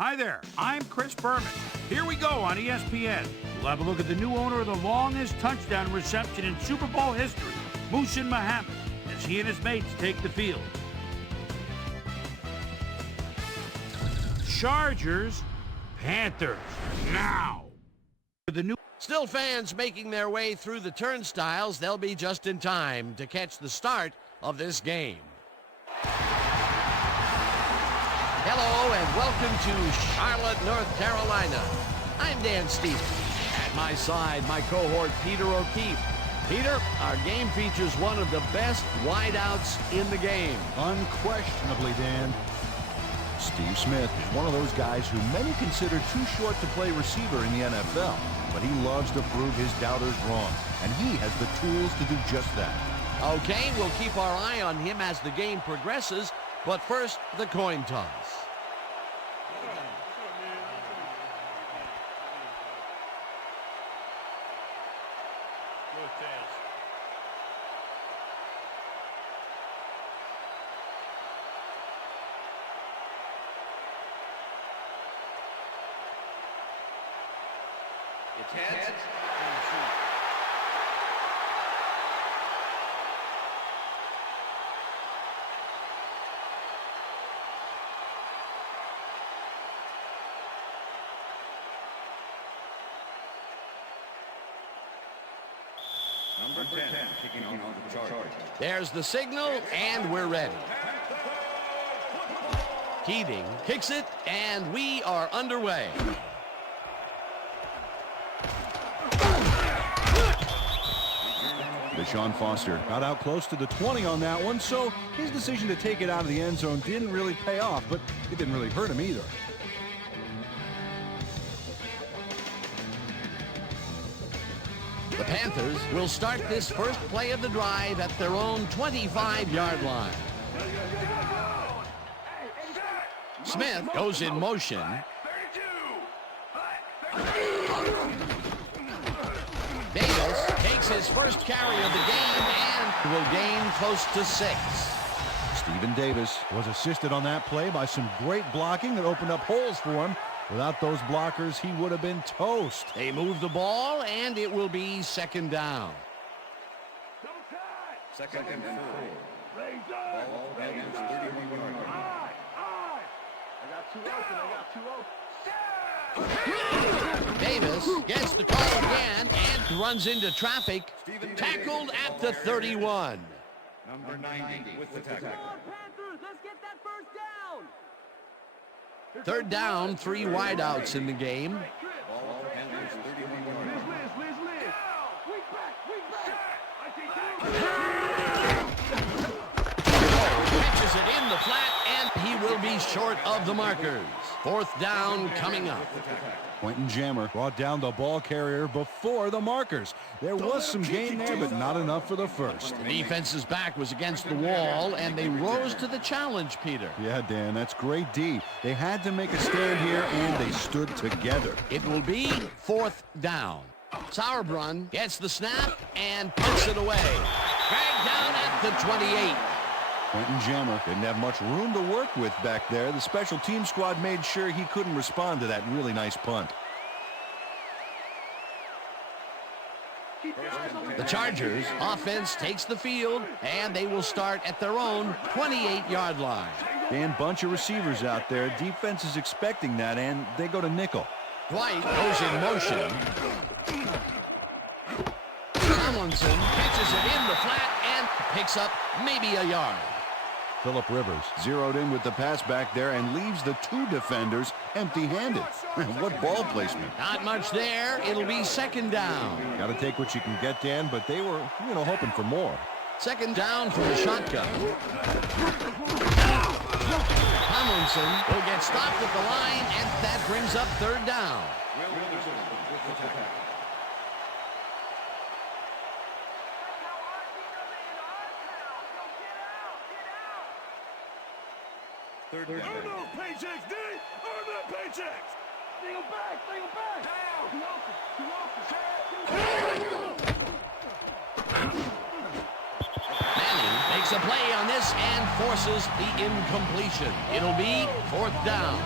Hi there, I'm Chris Berman. Here we go on ESPN. We'll have a look at the new owner of the longest touchdown reception in Super Bowl history, Muhsin Muhammad, as he and his mates take the field. Chargers, Panthers, now. Still fans making their way through the turnstiles. They'll be just in time to catch the start of this game. Hello and welcome to Charlotte, North Carolina. I'm Dan Stevens. At my side, my cohort, Peter O'Keefe. Peter, our game features one of the best wideouts in the game. Unquestionably, Dan. Steve Smith is one of those guys who many consider too short to play receiver in the NFL. But he loves to prove his doubters wrong, and he has the tools to do just that. Okay, we'll keep our eye on him as the game progresses, but first, the coin toss. It's heads. Number 10, kicking on the charge. There's the signal, and we're ready. Keating kicks it, and we are underway. Deshaun Foster got out close to the 20 on that one, so his decision to take it out of the end zone didn't really pay off, but it didn't really hurt him either. The Panthers will start this first play of the drive at their own 25-yard line. Smith goes in motion. Davis takes his first carry of the game and will gain close to 6. Stephen Davis was assisted on that play by some great blocking that opened up holes for him. Without those blockers, he would have been toast. They move the ball, and it will be second down. Second and 4. Ball against 31 yard. Davis gets the call again and runs into traffic. Tackled at the 31. Number 90 with the tackle. Third down, 3 wideouts in the game. Ball Panthers 31 yard. Catches it in the flat, and he will be short of the markers. Fourth down coming up. Quentin Jammer brought down the ball carrier before the markers. There was some gain there, but not enough for the first. The defense's back was against the wall, and they rose to the challenge, Peter. Yeah, Dan, that's great D. They had to make a stand here, and they stood together. It will be fourth down. Sauerbrunn gets the snap and puts it away. Dragged down at the 28. Quentin Jammer didn't have much room to work with back there. The special team squad made sure he couldn't respond to that really nice punt. The Chargers offense takes the field, and they will start at their own 28-yard line. Dan, bunch of receivers out there. Defense is expecting that, and they go to nickel. Dwight goes in motion. Tomlinson catches it in the flat and picks up maybe a yard. Phillip Rivers zeroed in with the pass back there and leaves the 2 defenders empty-handed. What ball placement. Not much there. It'll be second down. Got to take what you can get, Dan, but they were, hoping for more. Second down from the shotgun. Tomlinson will get stopped at the line, and that brings up third down. Third down. Earn those paychecks, D! Earn that paychecks! Bring them back! Bring them back! Manning makes a play on this and forces the incompletion. It'll be fourth down.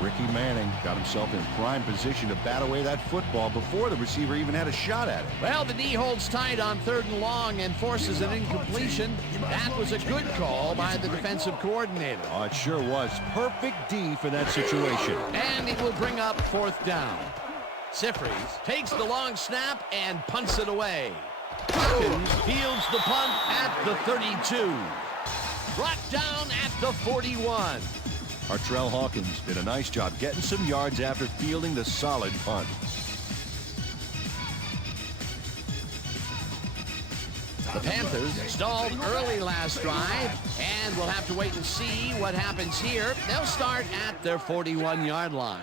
Ricky Manning got himself in prime position to bat away that football before the receiver even had a shot at it. Well, the D holds tight on 3rd and long and forces an incompletion. That was a good call by the defensive coordinator. Oh, it sure was. Perfect D for that situation. And it will bring up 4th down. Sifries takes the long snap and punts it away. Hawkins fields the punt at the 32. Brought down at the 41. Artrell Hawkins did a nice job getting some yards after fielding the solid punt. The Panthers stalled early last drive, and we'll have to wait and see what happens here. They'll start at their 41-yard line.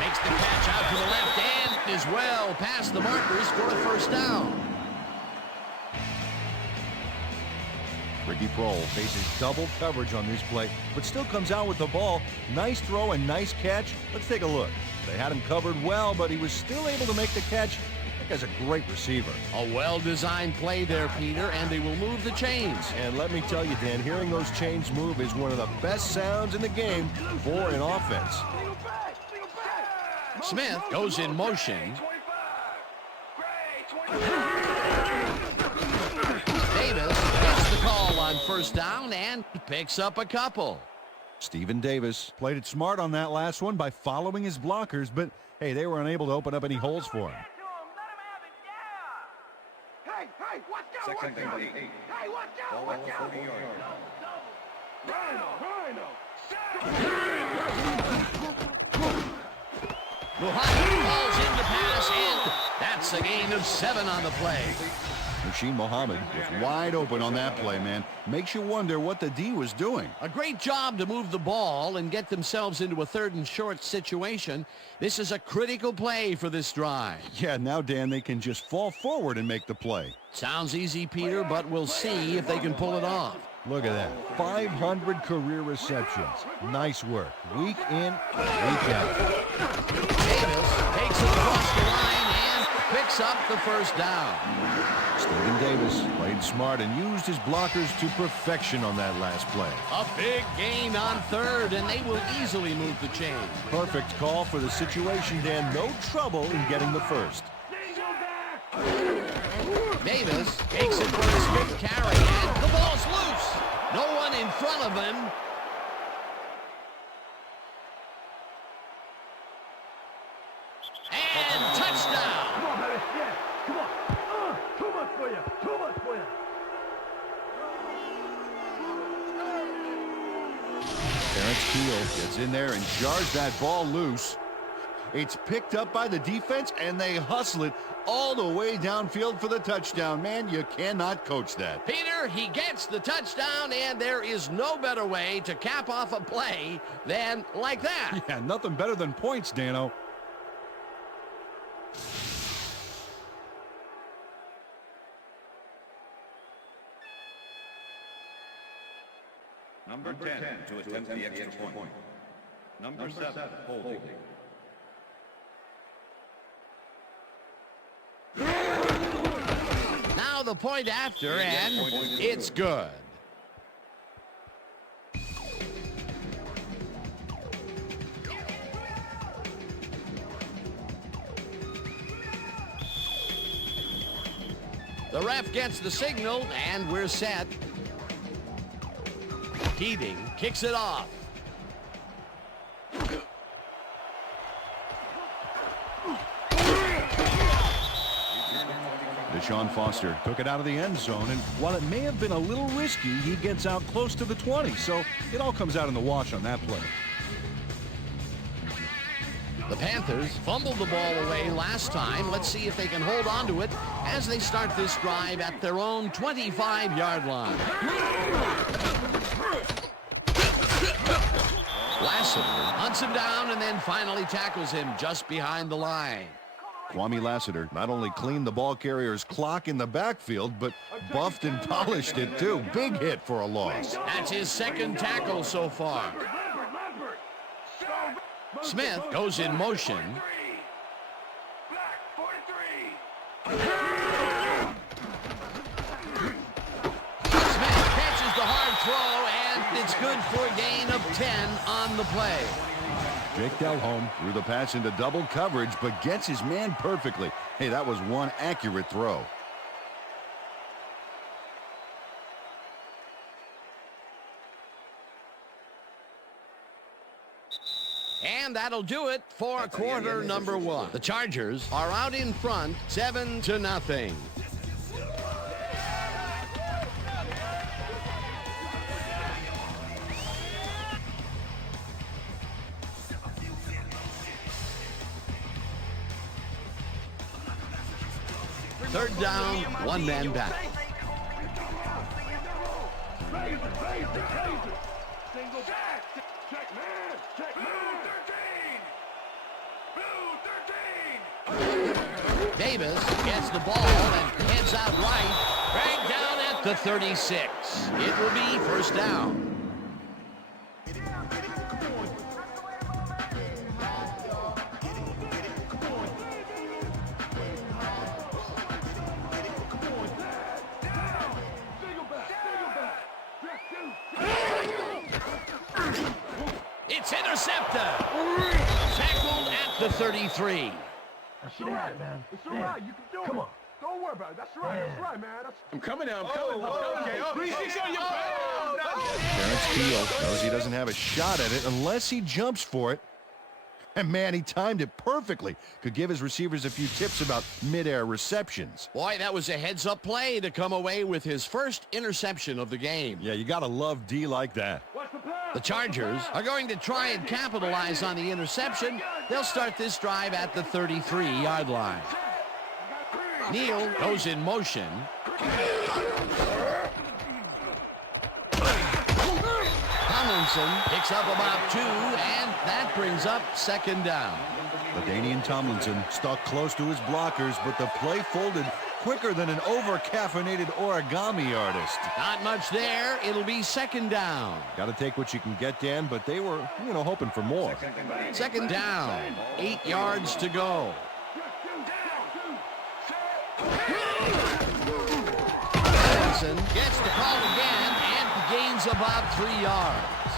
Makes the catch out to the left and is well past the markers for a 1st down. Ricky Prohl faces double coverage on this play, but still comes out with the ball. Nice throw and nice catch. Let's take a look. They had him covered well, but he was still able to make the catch. That guy's a great receiver. A well-designed play there, Peter, and they will move the chains. And let me tell you, Dan, hearing those chains move is one of the best sounds in the game for an offense. Smith goes in motion. Davis gets the call on 1st down and picks up a couple. Stephen Davis played it smart on that last one by following his blockers, but hey, they were unable to open up any holes for him. Hey, watch out, watch out. Hey, watch out, watch out. Rhino. Muhammad falls in the pass, and that's a gain of 7 on the play. Machine Muhammad was wide open on that play, man. Makes you wonder what the D was doing. A great job to move the ball and get themselves into a 3rd and short situation. This is a critical play for this drive. Yeah, now, Dan, they can just fall forward and make the play. Sounds easy, Peter, but we'll see if they can pull it off. Look at that. 500 career receptions. Nice work. Week in, week out. Davis takes it across the line and picks up the 1st down. Stephen Davis played smart and used his blockers to perfection on that last play. A big gain on 3rd, and they will easily move the chain. Perfect call for the situation, Dan. No trouble in getting the 1st. Davis takes it for a quick carry, and the ball's loose. No one in front of him. And touchdown. Come on, baby. Yeah, come on. Too much for you. Too much for you. Terrence Keel gets in there and jars that ball loose. It's picked up by the defense, and they hustle it all the way downfield for the touchdown. Man, you cannot coach that. Peter, he gets the touchdown, and there is no better way to cap off a play than like that. Yeah, nothing better than points, Dano. Number 10 to attempt the extra point. Number 7 holding. Now the point after, and it's good. The ref gets the signal, and we're set. Keating kicks it off. Deshaun Foster took it out of the end zone, and while it may have been a little risky, he gets out close to the 20, so it all comes out in the wash on that play. The Panthers fumbled the ball away last time. Let's see if they can hold on to it as they start this drive at their own 25-yard line. Lassiter hunts him down and then finally tackles him just behind the line. Kwame Lassiter not only cleaned the ball carrier's clock in the backfield, but buffed and polished it too. Big hit for a loss. That's his second tackle so far. Smith goes in motion. Smith catches the hard throw, and it's good for a gain of 10 on the play. Jake Delhomme threw the pass into double coverage, but gets his man perfectly. Hey, that was one accurate throw. And that'll do it for quarter number one. The Chargers are out in front, 7-0. Third down, one man back. Single back. Check man. Check man. 13. Davis gets the ball and heads out right. Dragged down at the 36. It will be first down. It's intercepted. Tackled at the 33. That's all right, man. It's all right. You can do it. Come on. Don't worry about it. That's right. That's right, man. I'm coming now. I'm coming. Okay. He's on your Terrence Steele knows he doesn't have a shot at it unless he jumps for it. And, man, he timed it perfectly. Could give his receivers a few tips about mid-air receptions. Boy, that was a heads-up play to come away with his first interception of the game. Yeah, you got to love D like that. The Chargers are going to try and capitalize on the interception. They'll start this drive at the 33-yard line. Neal goes in motion. Tomlinson picks up about 2, and that brings up second down. LaDainian Tomlinson stuck close to his blockers, but the play folded quicker than an over-caffeinated origami artist. Not much there. It'll be second down. Got to take what you can get, Dan, but they were, hoping for more. Second down. 8 yards to go. Tomlinson gets the call again and gains about 3 yards.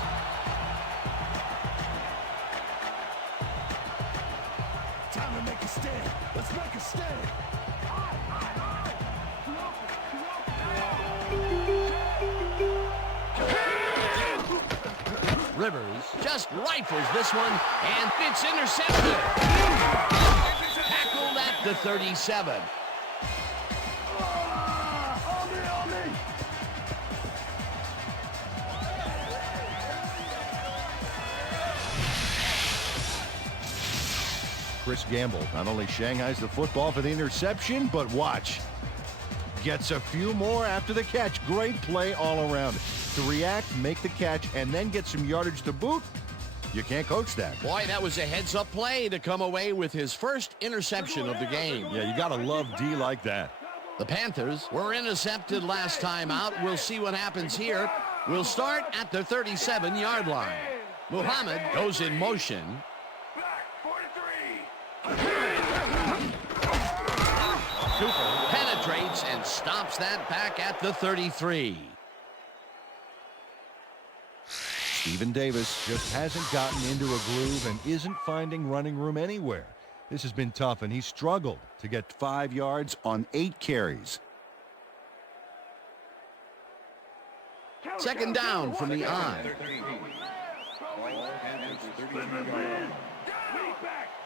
Time to make a stand. Let's make a stand. Rivers just rifles this one, and it's intercepted. Tackled at the 37. On me. Chris Gamble not only shanghais the football for the interception, but watch. Gets a few more after the catch. Great play all around. To react, make the catch, and then get some yardage to boot, you can't coach that. Boy, that was a heads-up play to come away with his first interception of the game. Yeah, you got to love D like that. The Panthers were intercepted last time out. We'll see what happens here. We'll start at the 37-yard line. Muhammad goes in motion. Cooper penetrates and stops that back at the 33. Stephen Davis just hasn't gotten into a groove and isn't finding running room anywhere. This has been tough, and he struggled to get 5 yards on 8 carries. Second down from the eye.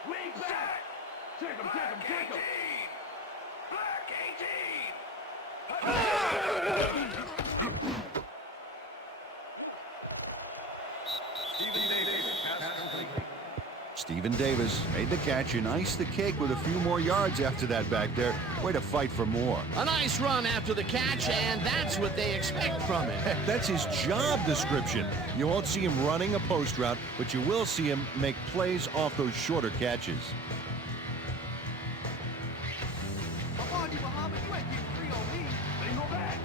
Weak back. Take him. Stephen Davis made the catch and iced the cake with a few more yards after that back there. Way to fight for more. A nice run after the catch, and that's what they expect from him. Heck, that's his job description. You won't see him running a post route, but you will see him make plays off those shorter catches. Come on, you Muhammad. You ain't getting free on me. Single back.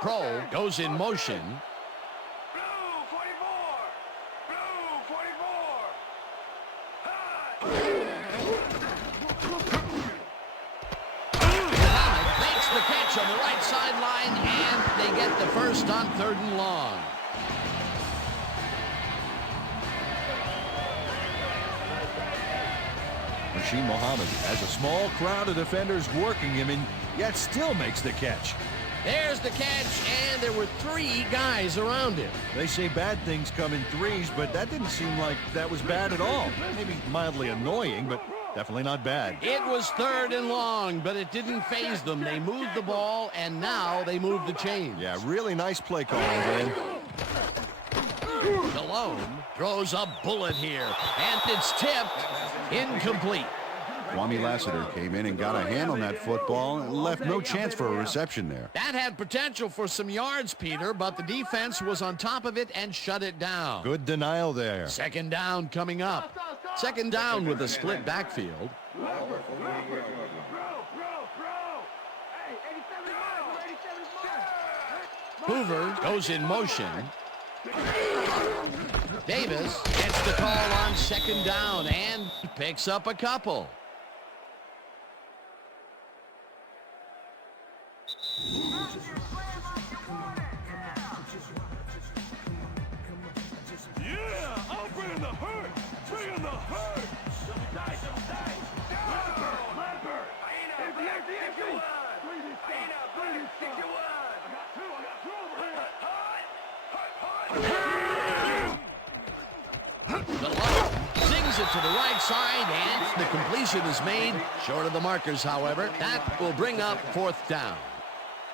Kroll goes in motion. On the right sideline get the first on 3rd and long. Rasheed Muhammad has a small crowd of defenders working him and yet still makes the catch. There's the catch, and there were 3 guys around him. They say bad things come in threes, but that didn't seem like that was bad at all. Maybe mildly annoying, but definitely not bad. It was 3rd and long, but it didn't faze them. They moved the ball, and now they moved the chains. Yeah, really nice play calling, Dan. Malone throws a bullet here, and it's tipped. Incomplete. Kwame Lassiter came in and got a hand on that football and left no chance for a reception there. That had potential for some yards, Peter, but the defense was on top of it and shut it down. Good denial there. 2nd down coming up. 2nd down with a split backfield. Hoover goes in motion. Davis gets the call on 2nd down and picks up a couple. Yeah, I'll bring in the hurt. Bring in the hurt. Zings it to the right side, and the completion is made. Short of the markers, however. That will bring up 4th down.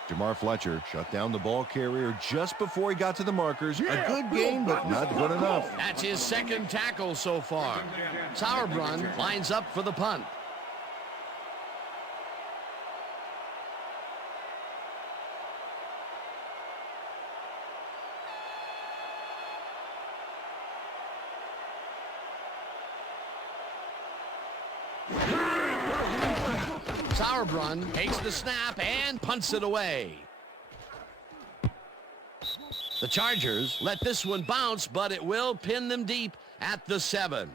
Jamar Fletcher shut down the ball carrier just before he got to the markers. A good game, but not good enough. That's his 2nd tackle so far. Sauerbrunn lines up for the punt. Sauerbrunn takes the snap and punts it away. The Chargers let this one bounce, but it will pin them deep at the 7.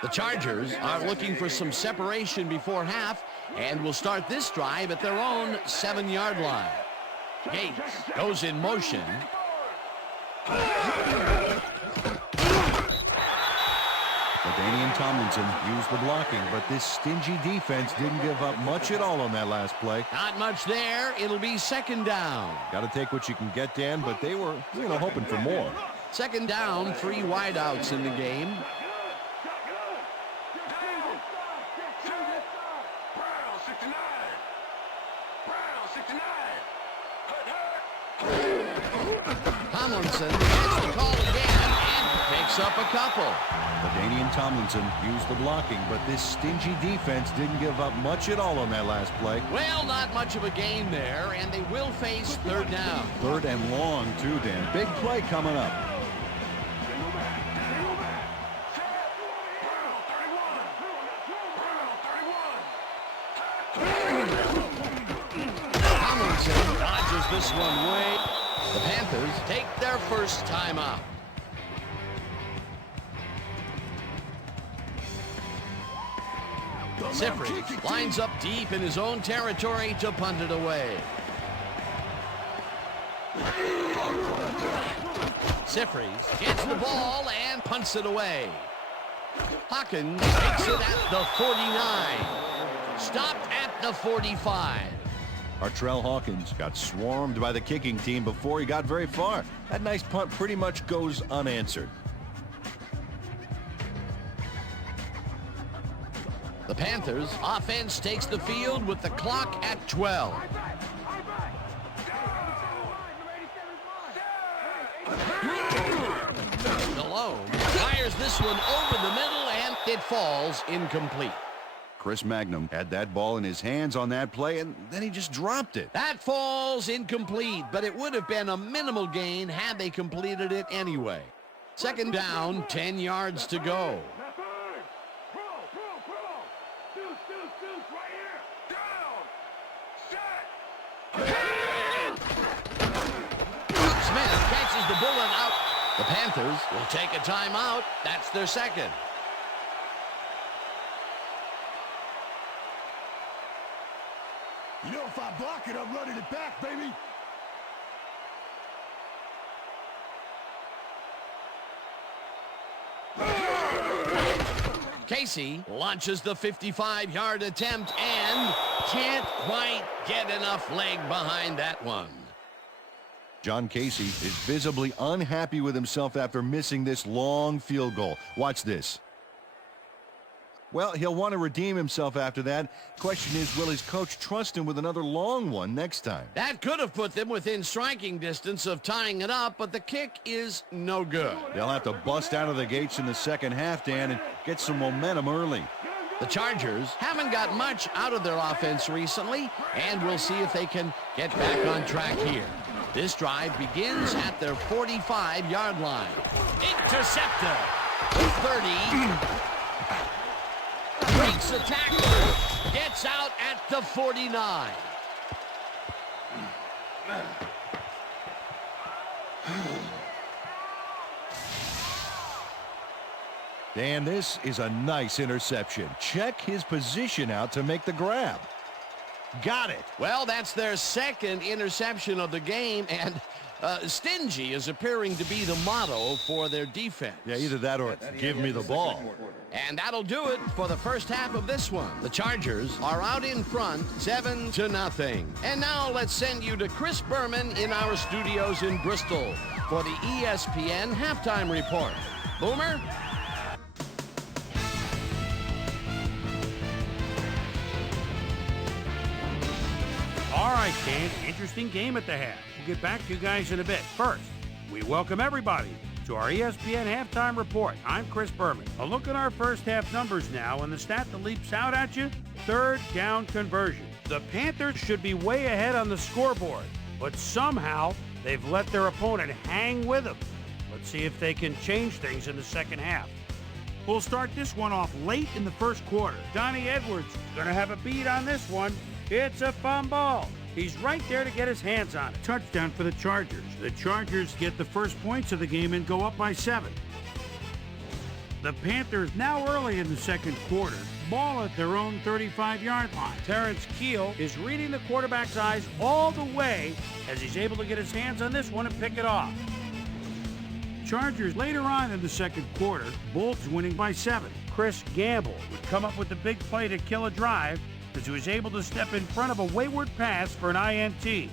The Chargers are looking for some separation before half and will start this drive at their own 7-yard line. Gates goes in motion. LaDainian Tomlinson used the blocking, but this stingy defense didn't give up much at all on that last play. Not much there. It'll be 2nd down. Got to take what you can get, Dan, but they were, hoping for more. 2nd down, 3 wideouts in the game. Tomlinson gets the call again and picks up a couple. LaDainian Tomlinson used the blocking, but this stingy defense didn't give up much at all on that last play. Well, not much of a gain there, and they will face 3rd down. 3rd and long, too, Dan. Big play coming up. Tomlinson dodges this one way. The Panthers take their first time out. Sifri lines up deep in his own territory to punt it away. Sifri gets the ball and punts it away. Hawkins takes it at the 49. Stopped at the 45. Artrell Hawkins got swarmed by the kicking team before he got very far. That nice punt pretty much goes unanswered. The Panthers offense takes the field with the clock at 12. Malone fires this one over the middle, and it falls incomplete. Chris Magnum had that ball in his hands on that play, and then he just dropped it. That falls incomplete, but it would have been a minimal gain had they completed it anyway. 2nd down, 10 yards to go. Smith catches the bullet out. The Panthers will take a timeout. That's their 2nd. You know, if I block it, I'm running it back, baby. Casey launches the 55-yard attempt and can't quite get enough leg behind that one. John Casey is visibly unhappy with himself after missing this long field goal. Watch this. Well, he'll want to redeem himself after that. Question is, will his coach trust him with another long one next time? That could have put them within striking distance of tying it up, but the kick is no good. They'll have to bust out of the gates in the second half, Dan, and get some momentum early. The Chargers haven't got much out of their offense recently, and we'll see if they can get back on track here. This drive begins at their 45-yard line. Interceptor. 30. Breaks the tackle. Gets out at the 49. Dan, this is a nice interception. Check his position out to make the grab. Got it. Well, that's their second interception of the game, and stingy is appearing to be the motto for their defense. Yeah, either that or give me the ball. And that'll do it for the first half of this one. The Chargers are out in front, 7-0. And now let's send you to Chris Berman in our studios in Bristol for the ESPN Halftime Report. Boomer? All right, Dan, interesting game at the half. We'll get back to you guys in a bit. First, we welcome everybody to our ESPN Halftime Report. I'm Chris Berman. A look at our first half numbers now, and the stat that leaps out at you, third down conversion. The Panthers should be way ahead on the scoreboard, but somehow they've let their opponent hang with them. Let's see if they can change things in the second half. We'll start this one off late in the first quarter. Donnie Edwards going to have a beat on this one. It's a fumble. He's right there to get his hands on it. Touchdown for the Chargers. The Chargers get the first points of the game and go up by 7. The Panthers, now early in the second quarter, ball at their own 35-yard line. Terrence Keel is reading the quarterback's eyes all the way as he's able to get his hands on this one and pick it off. Chargers later on in the second quarter, Bolts winning by 7. Chris Gamble would come up with the big play to kill a drive as he was able to step in front of a wayward pass for an INT.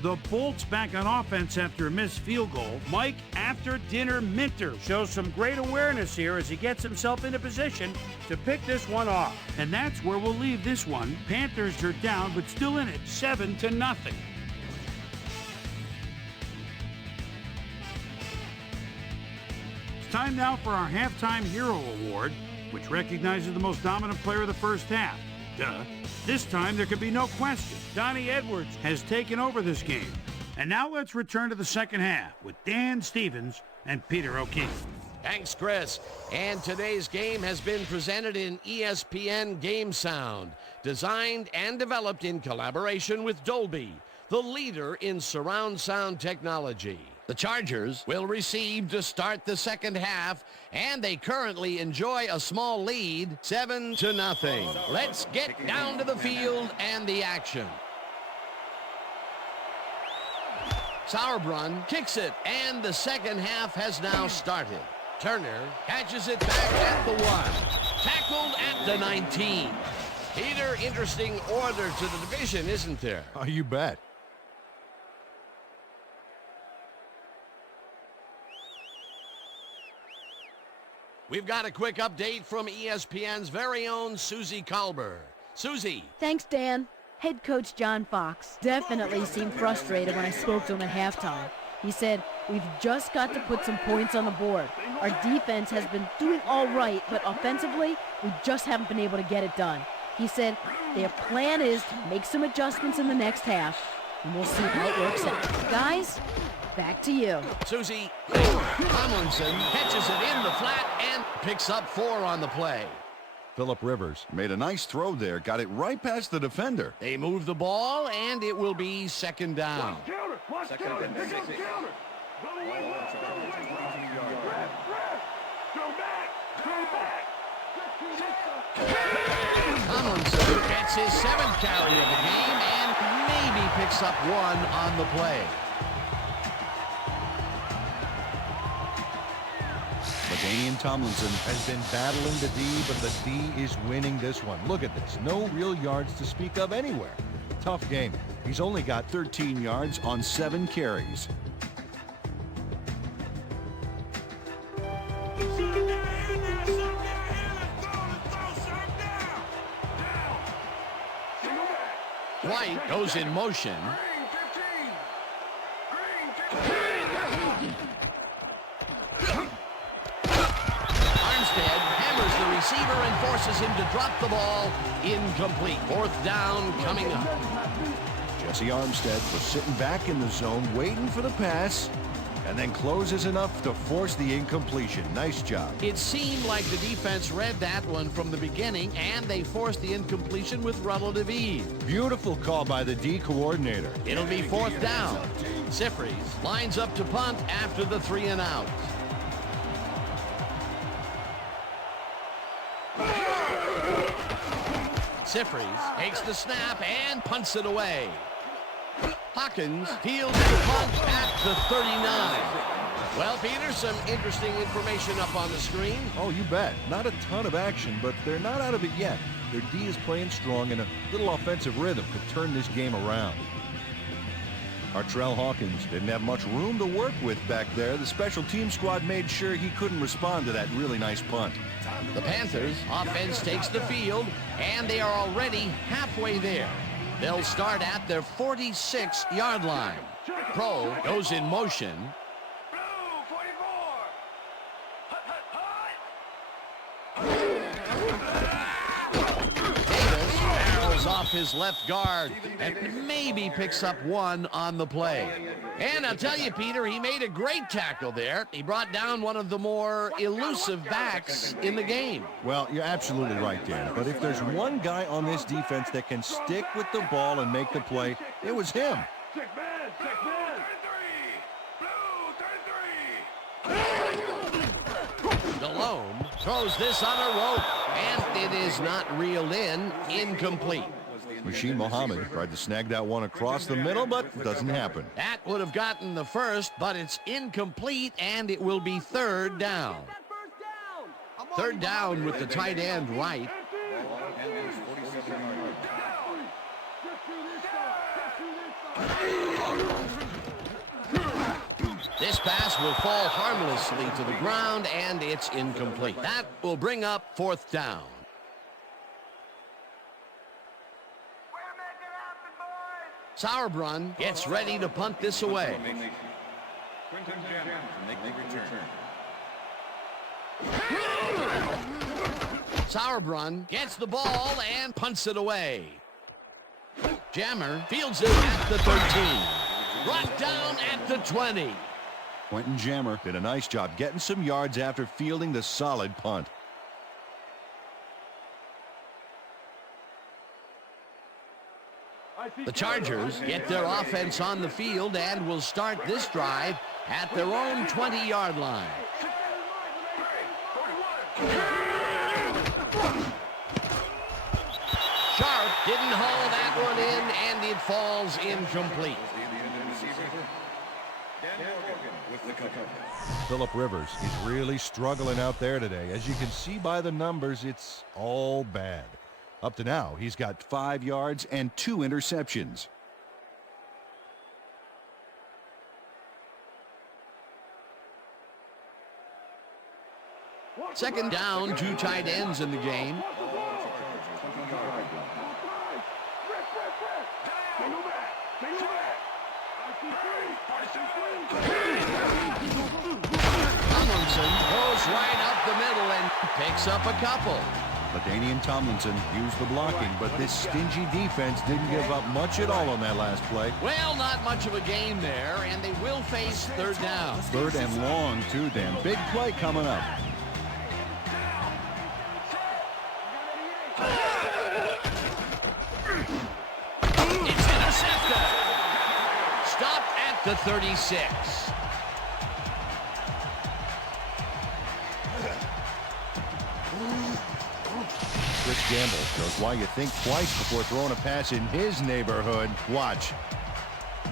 The Bolts back on offense after a missed field goal. Mike After Dinner Minter shows some great awareness here as he gets himself into position to pick this one off. And that's where we'll leave this one. Panthers are down, but still in it, 7-0. It's time now for our Halftime Hero Award, which recognizes the most dominant player of the first half. Duh. This time there could be no question. Donnie Edwards has taken over this game. And now let's return to the second half with Dan Stevens and Peter O'Keefe. Thanks, Chris. And today's game has been presented in ESPN Game Sound, designed and developed in collaboration with Dolby, the leader in surround sound technology. The Chargers will receive to start the second half, and they currently enjoy a small lead, 7-0. Let's get down to the field and the action. Sauerbrunn kicks it, and the second half has now started. Turner catches it back at the 1. Tackled at the 19. Peter, interesting order to the division, isn't there? Oh, you bet. We've got a quick update from ESPN's very own Susie Kalber. Susie. Thanks, Dan. Head coach John Fox definitely seemed frustrated when I spoke to him at halftime. He said, "We've just got to put some points on the board. Our defense has been doing all right, but offensively, we just haven't been able to get it done." He said, "Their plan is to make some adjustments in the next half, and we'll see how it works out." Guys, back to you. Susie, Tomlinson catches it in the flat and picks up 4 on the play. Phillip Rivers made a nice throw there, got it right past the defender. They move the ball, and it will be second down. Counter! Watch counter! Here comes counter! Go away, left, go away, left. Grab, grab! Go back! Go back! Tomlinson gets his 7th carry of the game and maybe picks up 1 on the play. LaDainian Tomlinson has been battling the D, but the D is winning this one. Look at this. No real yards to speak of anywhere. Tough game. He's only got 13 yards on 7 carries. White goes in motion. Armstead hammers the receiver and forces him to drop the ball. Incomplete. 4th down coming up. Jesse Armstead was sitting back in the zone waiting for the pass and then closes enough to force the incompletion. Nice job. It seemed like the defense read that one from the beginning, and they forced the incompletion with relative ease. Beautiful call by the D coordinator. It'll be 4th down. Sifries lines up to punt after the 3 and out. Sifries takes the snap and punts it away. Hawkins fields the punt at the 39. Well, Peter, some interesting information up on the screen. Oh, you bet. Not a ton of action, but they're not out of it yet. Their D is playing strong, and a little offensive rhythm could turn this game around. Artrell Hawkins didn't have much room to work with back there. The special team squad made sure he couldn't respond to that really nice punt. The Panthers offense takes the field, and they are already halfway there. They'll start at their 46-yard line. Pro goes in motion. Davis barrels off his left guard and maybe picks up 1 on the play. And I'll tell you, Peter, he made a great tackle there. He brought down one of the more elusive backs in the game. Well, you're absolutely right, Dan. But if there's one guy on this defense that can stick with the ball and make the play, it was him. Delhomme throws this on a rope, and it is not reeled in. Incomplete. Rasheed Muhammad tried to snag that one across the middle, but it doesn't happen. That would have gotten the first, but it's incomplete, and it will be 3rd down. 3rd down with the tight end right. This pass will fall harmlessly to the ground, and it's incomplete. That will bring up 4th down. Sauerbrunn gets ready to punt this away. Sauerbrunn gets the ball and punts it away. Jammer fields it at the 13. Brought down at the 20. Quentin Jammer did a nice job getting some yards after fielding the solid punt. The Chargers get their offense on the field and will start this drive at their own 20-yard line. Sharp didn't haul that one in, and it falls incomplete. Phillip Rivers is really struggling out there today. As you can see by the numbers, it's all bad. Up to now, he's got 5 yards and 2 interceptions. Second down, 2 tight ends in the game. Tomlinson goes right up the middle and picks up a couple. LaDainian Tomlinson used the blocking, but this stingy defense didn't give up much at all on that last play. Well, not much of a game there, and they will face 3rd down. 3rd and long, too, Dan. Big play coming up. It's intercepted. Stopped at the 36. Chris Gamble shows why you think twice before throwing a pass in his neighborhood. Watch.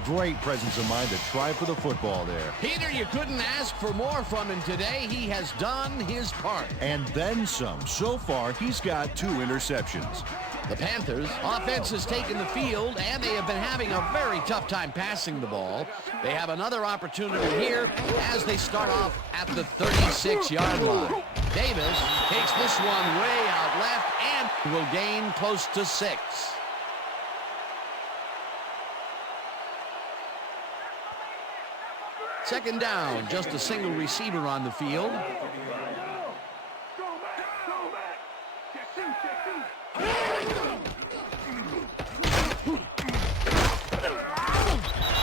Great presence of mind to try for the football there. Peter, you couldn't ask for more from him today. He has done his part. And then some. So far, he's got 2 interceptions. The Panthers offense has taken the field, and they have been having a very tough time passing the ball. They have another opportunity here as they start off at the 36-yard line. Davis takes this one way out left and will gain close to 6. Second down, just a single receiver on the field.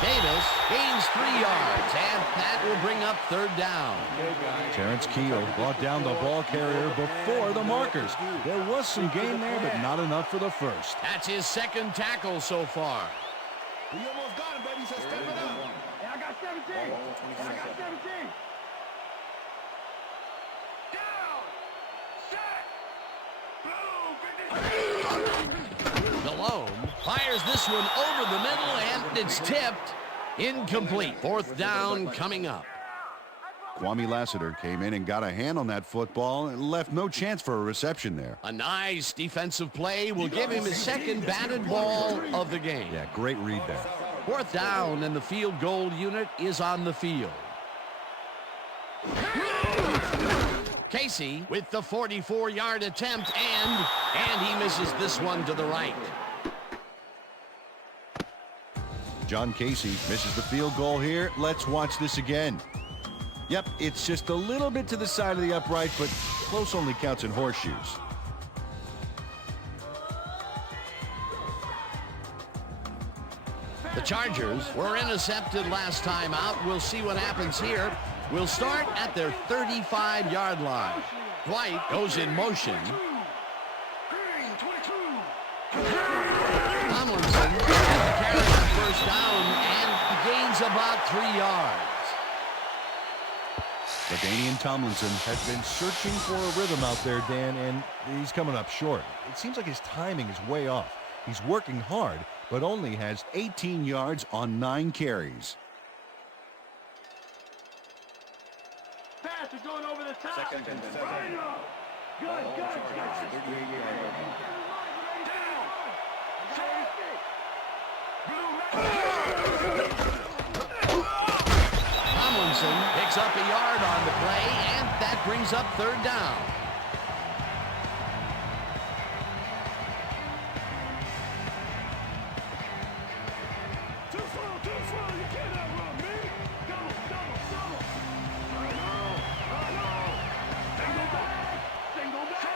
Davis gains 3 yards, and that will bring up third down. Terrence Keel brought down the ball carrier before the markers. There was some gain there, but not enough for the first. That's his second tackle so far. We almost got him, baby, so step it up. Hey, I got 17. I got 17. Down. Set. Blue. Delhomme fires this one over the middle, and it's tipped. Incomplete. Fourth down coming up. Kwame Lassiter came in and got a hand on that football and left no chance for a reception there. A nice defensive play will give him his second batted ball of the game. Yeah, great read there. Fourth down, and the field goal unit is on the field. Casey with the 44-yard attempt, and he misses this one to the right. John Casey misses the field goal here. Let's watch this again. Yep, it's just a little bit to the side of the upright, but close only counts in horseshoes. The Chargers were intercepted last time out. We'll see what happens here. We'll start at their 35-yard line. Dwight goes in motion. Tomlinson carries the first down and gains about 3 yards. LaDainian Tomlinson has been searching for a rhythm out there, Dan, and he's coming up short. It seems like his timing is way off. He's working hard, but only has 18 yards on 9 carries. Pass is going over the top. Second and 7. Good, good, Chargers, 38-yard line. Tomlinson picks up a yard on the play, and that brings up third down. Too slow, you can't outrun me. Double. I know. Single back.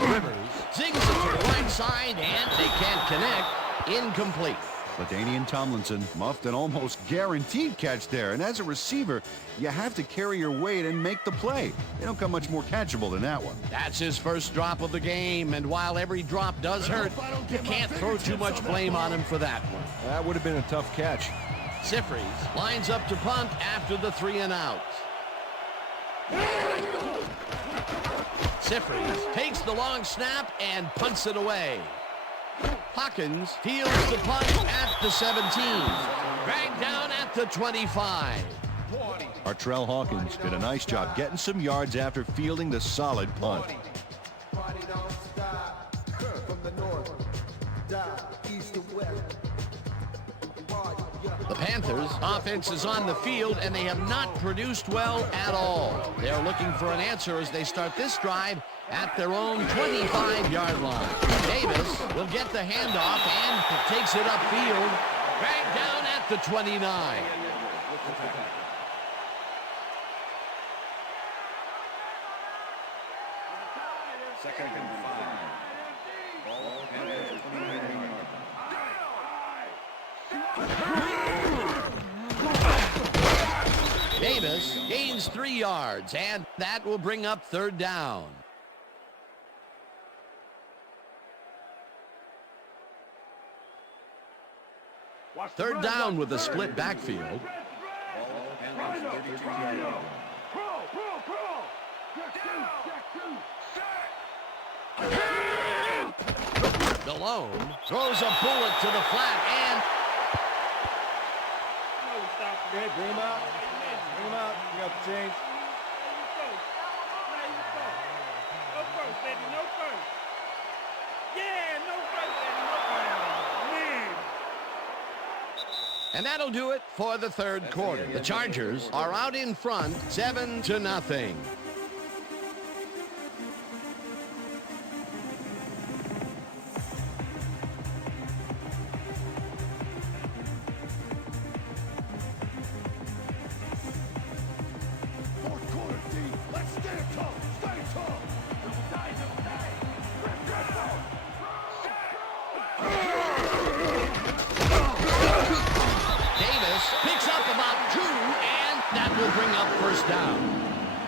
Rivers zings it to the right side, and they can't connect. Incomplete. LaDainian Tomlinson muffed an almost guaranteed catch there, and as a receiver, you have to carry your weight and make the play. They don't come much more catchable than that one. That's his first drop of the game, and while every drop does hurt, you can't throw too much blame on him for that one. That would have been a tough catch. Sifries lines up to punt after the 3 and out. Sifries takes the long snap and punts it away. Hawkins fields the punt at the 17. Dragged down at the 25. Artrell Hawkins did a nice job getting some yards after fielding the solid punt. The Panthers offense is on the field, and they have not produced well at all. They are looking for an answer as they start this drive at their own 25-yard line. Davis will get the handoff and takes it upfield. Dragged down at the 29. Second and 5. Ball at the 29-yard line. Davis gains 3 yards, and that will bring up third down. Third down with a split backfield. Ball at the 32-yard line. Malone throws a bullet to the flat and... Okay, bring him out. Bring him out. You got the change. No first, baby, no first. Yeah, no first, baby, no first. Man. And that'll do it for the third quarter. The Chargers are out in front, 7-0. Fourth quarter, D. Let's stand tall. Stay tall. Davis picks up about 2, and that will bring up first down.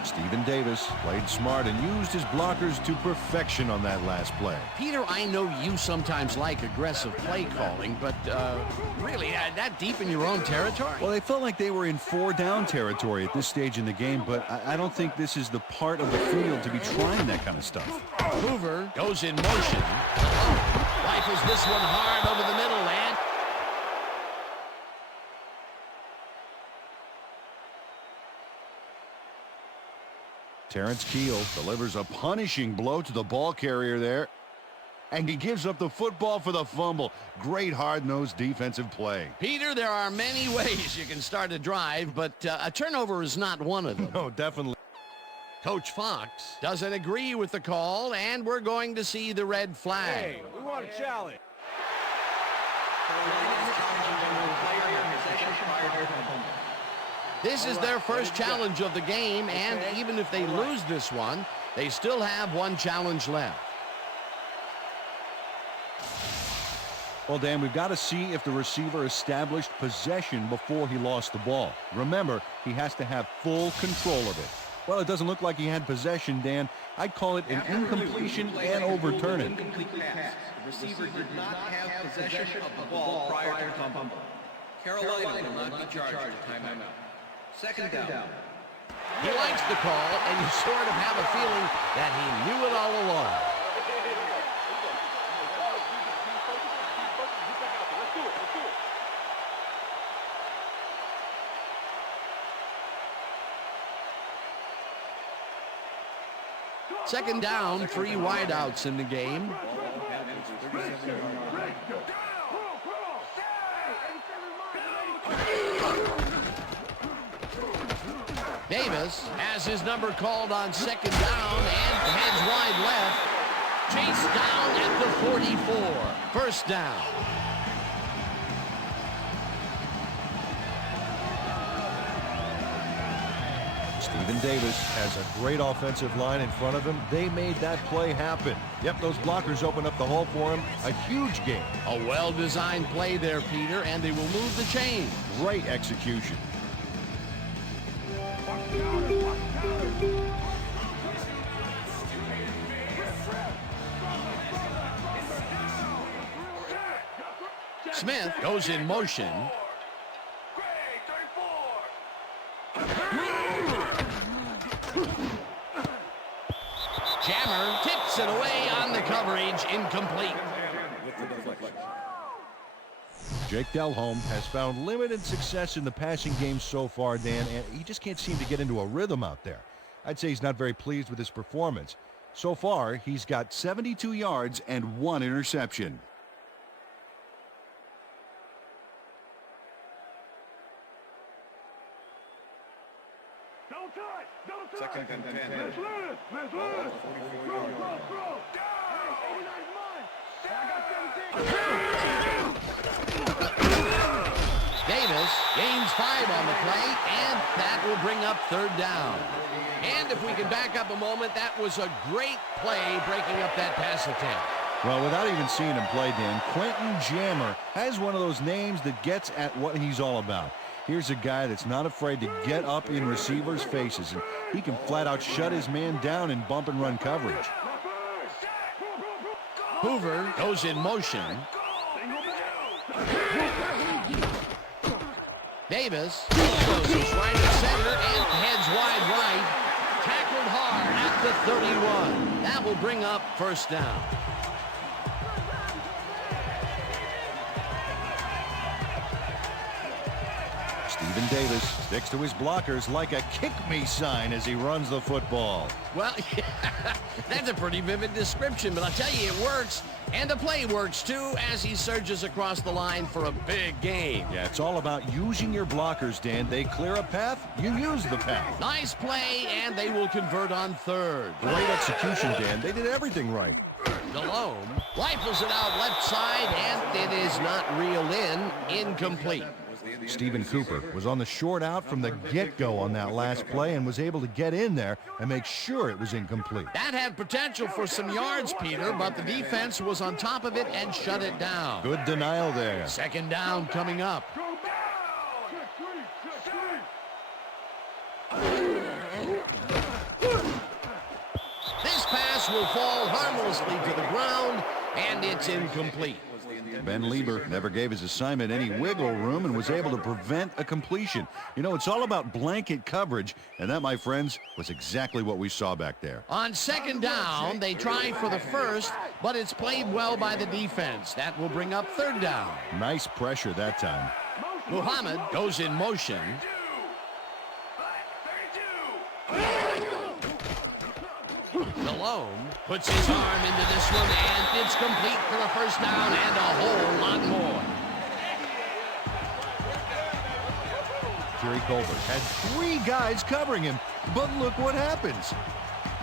Stephen Davis played smart and used his blockers to perfection on that last play. Peter, I know you sometimes like aggressive play calling, but really, that deep in your own territory? Well, they felt like they were in 4-down territory at this stage in the game, but I don't think this is the part of the field to be trying that kind of stuff. Hoover goes in motion. Rifles this one hard over the middle, and Terrence Keel delivers a punishing blow to the ball carrier there, and he gives up the football for the fumble. Great hard-nosed defensive play. Peter, there are many ways you can start a drive, but a turnover is not one of them. No, definitely. Coach Fox doesn't agree with the call, and we're going to see the red flag. Hey, we want a challenge. This is their first challenge of the game, and even if they lose this one, they still have one challenge left. Well, Dan, we've got to see if the receiver established possession before he lost the ball. Remember, he has to have full control of it. Well, it doesn't look like he had possession, Dan. I'd call it an incompletion and overturn it. Incomplete pass. The receiver did not have possession of the ball prior to the fumble. Carolina will not be charged a timeout. Second down. He likes the call, and you sort of have a feeling that he knew it all along. Second down, 3 wideouts in the game. Davis has his number called on second down and heads wide left. Chased down at the 44. First down. Stephen Davis has a great offensive line in front of him. They made that play happen. Yep, those blockers opened up the hole for him. A huge game. A well-designed play there, Peter, and they will move the chain. Great execution. Smith goes in motion. Jammer tips it away on the coverage, incomplete. Jake Delhomme has found limited success in the passing game so far, Dan, and he just can't seem to get into a rhythm out there. I'd say he's not very pleased with his performance. So far, he's got 72 yards and 1 interception. Don't touch! Don't touch! Second and 10. Let's live! Let's live! Throw! Hey, 89 mine! I got 17! Davis gains 5 on the play, and that will bring up third down. And if we can back up a moment, that was a great play breaking up that pass attempt. Well, without even seeing him play, Dan, Quentin Jammer has one of those names that gets at what he's all about. Here's a guy that's not afraid to get up in receivers' faces, and he can flat out shut his man down in bump and run coverage. Hoover goes in motion. Davis throws this right at center and heads wide right. Tackled hard at the 31. That will bring up first down. Stephen Davis sticks to his blockers like a kick-me sign as he runs the football. Well, that's a pretty vivid description, but I'll tell you, it works. And the play works, too, as he surges across the line for a big gain. Yeah, it's all about using your blockers, Dan. They clear a path, you use the path. Nice play, and they will convert on third. Great execution, Dan. They did everything right. Delhomme rifles it out left side, and it is not reeled in. Incomplete. Stephen Cooper was on the short out from the get-go on that last play and was able to get in there and make sure it was incomplete. That had potential for some yards, Peter, but the defense was on top of it and shut it down. Good denial there. Second down coming up. This pass will fall harmlessly to the ground, and it's incomplete. Ben Lieber never gave his assignment any wiggle room and was able to prevent a completion. You know, it's all about blanket coverage, and that, my friends, was exactly what we saw back there. On second down, they try for the first, but it's played well by the defense. That will bring up third down. Nice pressure that time. Muhammad goes in motion. Delhomme puts his arm into this one, and it's complete for the first down and a whole lot more. Kerry Colbert had 3 guys covering him, but look what happens.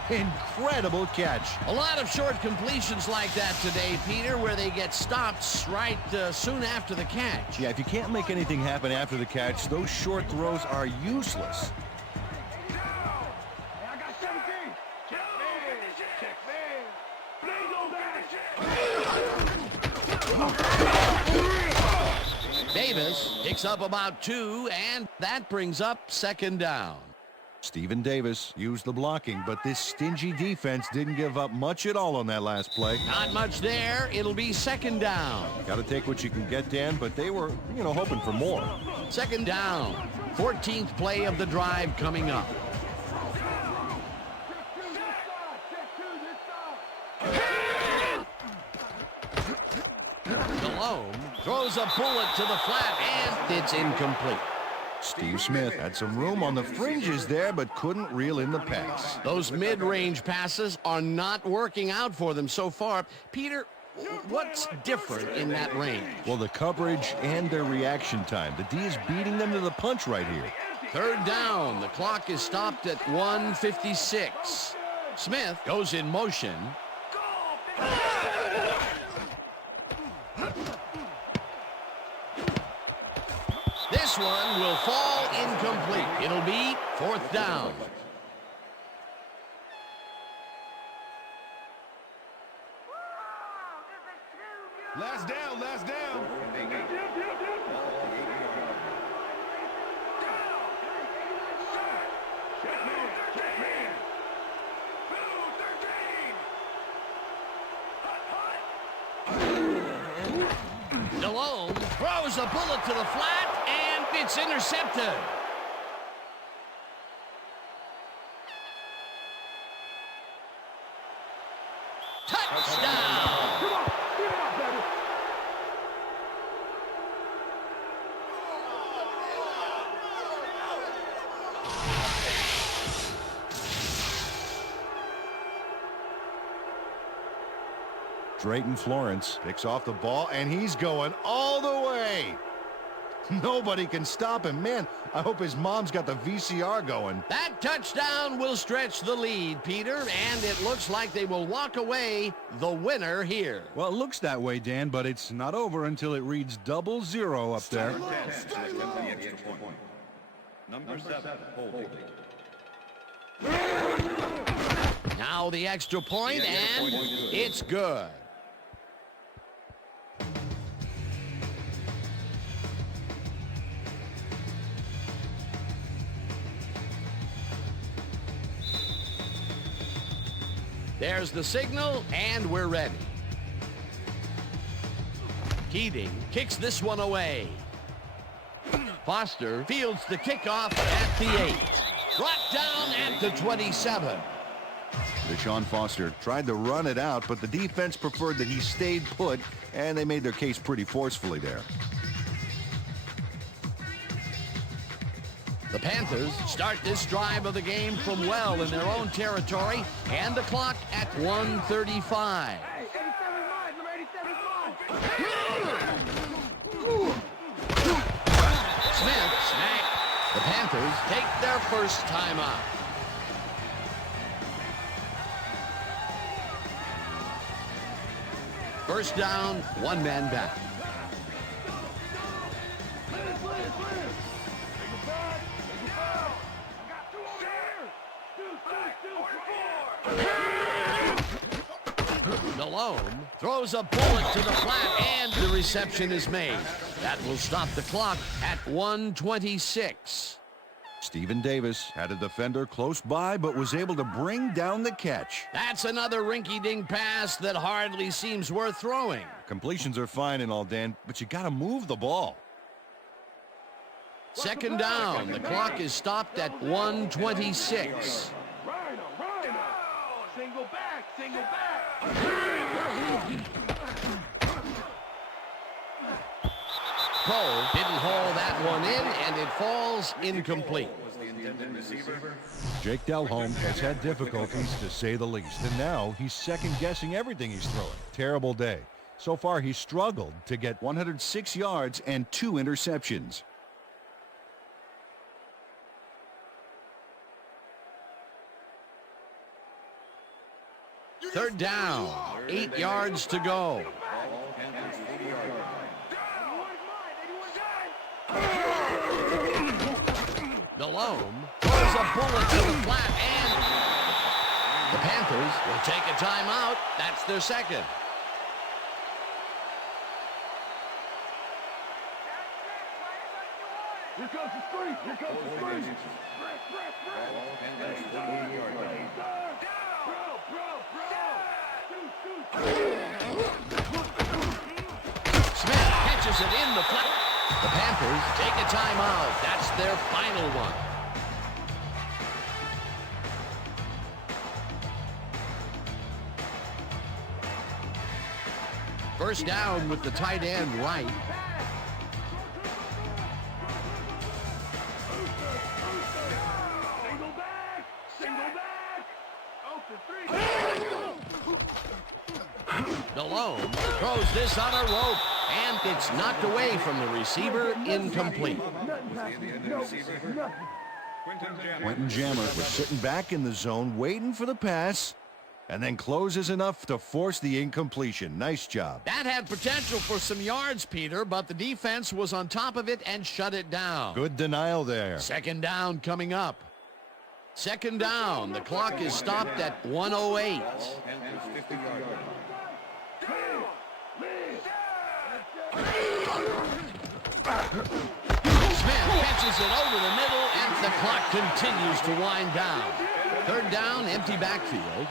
Incredible catch. A lot of short completions like that today, Peter, where they get stopped right soon after the catch. Yeah, if you can't make anything happen after the catch, those short throws are useless. Davis picks up about 2, and that brings up second down. Stephen Davis used the blocking, but this stingy defense didn't give up much at all on that last play. Not much there. It'll be second down. Got to take what you can get, Dan, but they were, hoping for more. Second down. 14th play of the drive coming up. Delhomme throws a bullet to the flat, and it's incomplete. Steve Smith had some room on the fringes there, but couldn't reel in the pass. Those mid-range passes are not working out for them so far. Peter, what's different in that range? Well, the coverage and their reaction time. The D is beating them to the punch right here. Third down. The clock is stopped at 1:56. Smith goes in motion. This one will fall incomplete. It'll be fourth down. Last down, last down. Delhomme throws a bullet to the flat, and it's intercepted. Touchdown! Drayton Florence picks off the ball, and he's going all the way. Nobody can stop him. Man, I hope his mom's got the VCR going. That touchdown will stretch the lead, Peter, and it looks like they will walk away the winner here. Well, it looks that way, Dan, but it's not over until it reads 0-0 up there. Number 7, holding. Now the extra point, and it's good. There's the signal, and we're ready. Keating kicks this one away. Foster fields the kickoff at the 8. Brought down at the 27. Deshaun Foster tried to run it out, but the defense preferred that he stayed put, and they made their case pretty forcefully there. The Panthers start this drive of the game from well in their own territory, and the clock at 1:35. Hey, 87 mine. Number 87 Smith snack. The Panthers take their first timeout. First down, one man back. Malone throws a bullet to the flat, and the reception is made. That will stop the clock at 1:26. Stephen Davis had a defender close by, but was able to bring down the catch. That's another rinky-dink pass that hardly seems worth throwing. Completions are fine and all, Dan, but you got to move the ball. Second down. The clock is stopped at 1:26. Single back, single back. Cole didn't haul that one in, and it falls incomplete. Jake Delhomme has had difficulties, to say the least, and now he's second-guessing everything he's throwing. Terrible day. So far, he's struggled to get 106 yards and 2 interceptions. Third down, 8 yards to go. Delhomme throws a bullet to the flat, and the Panthers will take a timeout. That's their second. Here comes the screen. Here comes the screen. Smith catches it in the flat. The Panthers take a timeout. That's their final one. First down with the tight end right. Delhomme throws this on a rope, and it's knocked away from the receiver, incomplete. Quentin Jammer was sitting back in the zone, waiting for the pass, and then closes enough to force the incompletion. Nice job. That had potential for some yards, Peter, but the defense was on top of it and shut it down. Good denial there. Second down coming up. Second down. The clock is stopped at 1:08. Smith catches it over the middle, and the clock continues to wind down. Third down, empty backfield.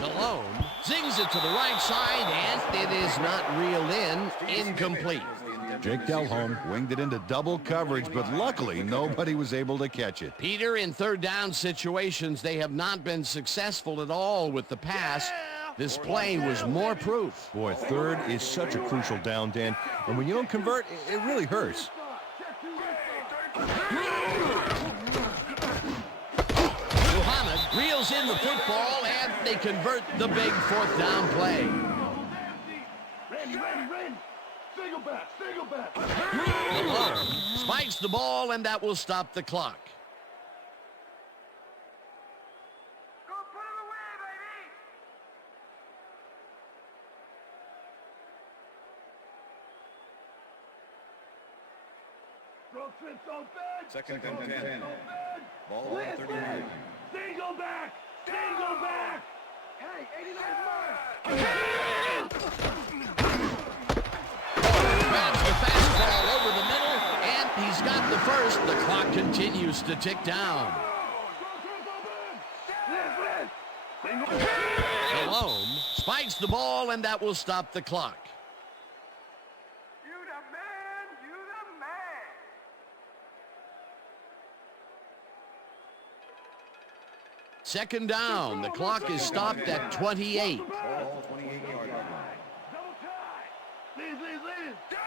Delhomme zings it to the right side, and it is not reeled in. Incomplete. Jake Delhomme winged it into double coverage, but luckily nobody was able to catch it. Peter, in third down situations, they have not been successful at all with the pass. This play was more proof. Boy, third is such a crucial down, Dan, and when you don't convert, it really hurts. Muhammad reels in the football, and they convert the big fourth down play. Randy. Single back, single back. Malone spikes the ball, and that will stop the clock. Go put him away, baby. Throw trips on bed. Second and 10. Ball at 39. Single back. Hey, 89 is mine. Grabs the fastball over the middle, and he's got the first. The clock continues to tick down. Delhomme spikes the ball, and that will stop the clock. You the man. Second down. The clock is stopped at 28. Double tie. Lead. Down.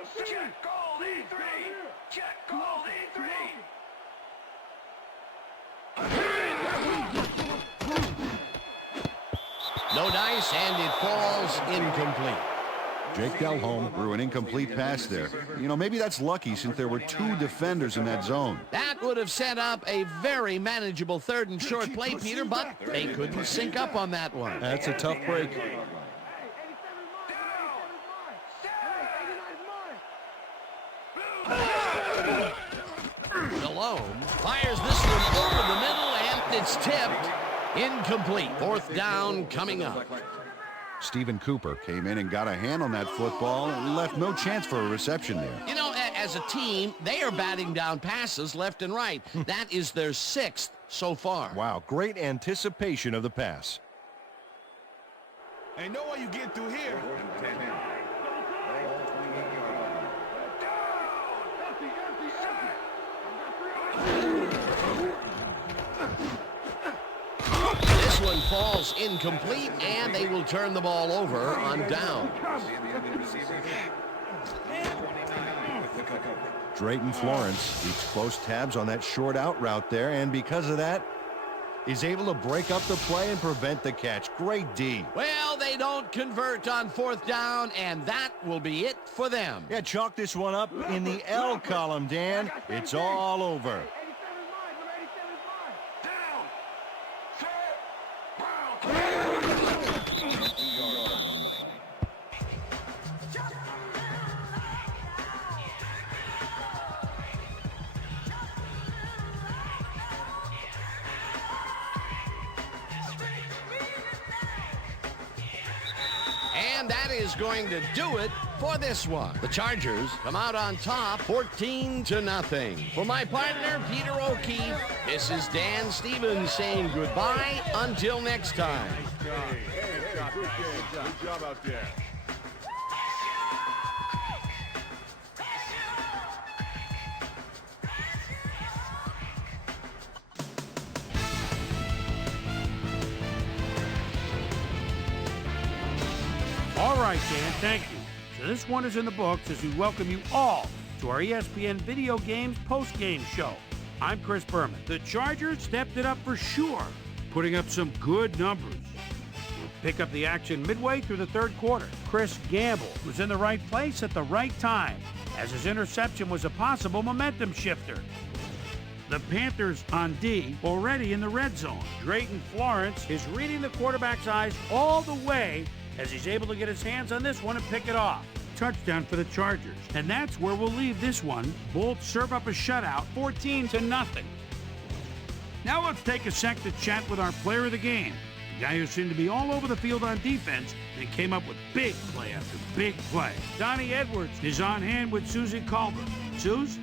MC. Check goal, E3. Check goal, E3. No dice, and it falls incomplete. Jake Delhomme threw an incomplete pass there. You know, maybe that's lucky since there were 2 defenders in that zone. That would have set up a very manageable third and short play, Peter, but they couldn't sync up on that one. That's a tough break. Delhomme fires this one over the middle, and it's tipped. Incomplete. Fourth down coming up. Stephen Cooper came in and got a hand on that football and left no chance for a reception there. You know, as a team, they are batting down passes left and right. That is their 6th so far. Wow, great anticipation of the pass. Ain't no way you get through here. This one falls incomplete, and they will turn the ball over on down. Drayton Florence keeps close tabs on that short out route there, and because of that, is able to break up the play and prevent the catch. Great D. Well, they don't convert on fourth down, and that will be it for them. Yeah, chalk this one up in the L column, Dan. It's all over. And that is going to do it for this one. The Chargers come out on top 14-0. For my partner, Peter O'Keefe, this is Dan Stevens saying goodbye until next time. Good job out there. All right, Dan, thank you. So this one is in the books as we welcome you all to our ESPN Video Games post-game show. I'm Chris Berman. The Chargers stepped it up for sure, putting up some good numbers. We'll pick up the action midway through the third quarter. Chris Gamble was in the right place at the right time, as his interception was a possible momentum shifter. The Panthers on D already in the red zone. Drayton Florence is reading the quarterback's eyes all the way as he's able to get his hands on this one and pick it off. Touchdown for the Chargers. And that's where we'll leave this one. Bolts serve up a shutout, 14-0. Now let's take a sec to chat with our player of the game, the guy who seemed to be all over the field on defense and came up with big play after big play. Donnie Edwards is on hand with Susie Culver. Suze?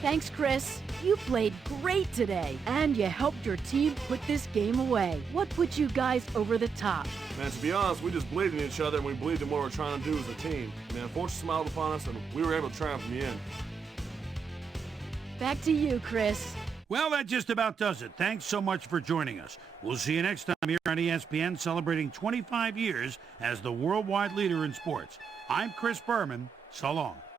Thanks, Chris. You played great today, and you helped your team put this game away. What put you guys over the top? Man, to be honest, we just believed in each other and we believed in what we're trying to do as a team. Man, fortune smiled upon us and we were able to triumph in the end. Back to you, Chris. Well, that just about does it. Thanks so much for joining us. We'll see you next time here on ESPN, celebrating 25 years as the worldwide leader in sports. I'm Chris Berman. So long.